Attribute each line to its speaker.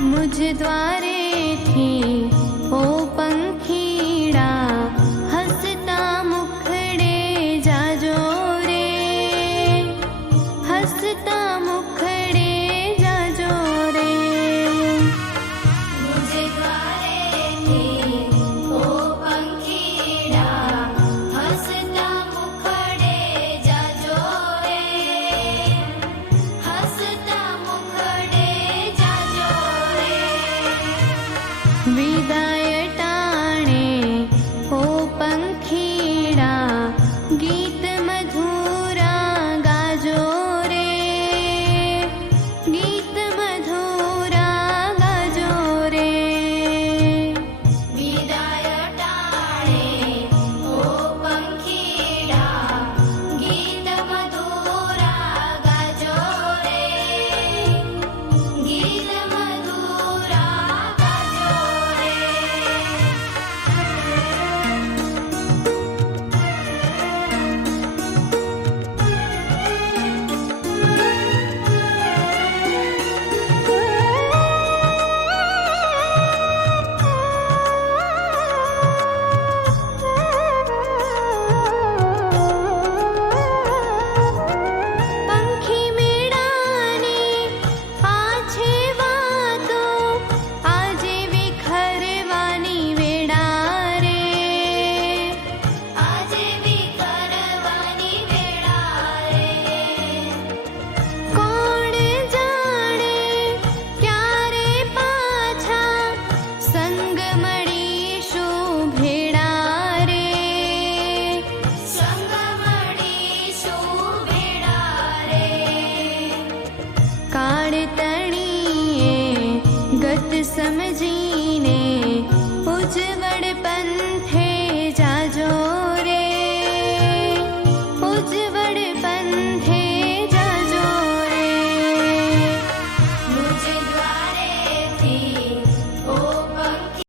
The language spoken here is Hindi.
Speaker 1: मुझ द्वारे थी ओ पंखी। समझ